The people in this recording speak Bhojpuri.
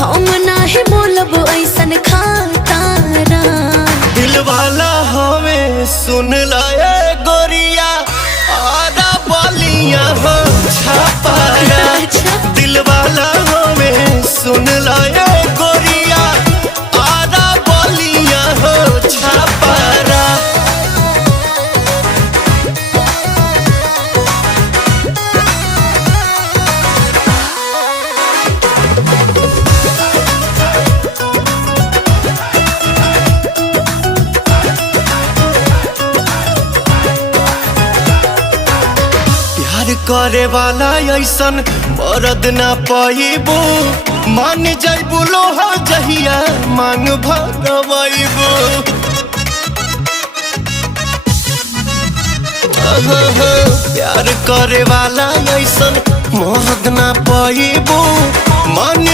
हम नाही बोलब ऐसन खातारा। दिल वाला हमें सुन लाए गोरिया आधा बलिया हो छापारा। दिल वाला हमें सुन लाए गोरिया आधा बलिया हो छापारा। प्यार करे वाला ऐसन मरद ना पाइबो। मान जाइबो लोहा जहिया मांग भगवाइबो। प्यार करे वाला ऐसन मरद ना पाइबो। मान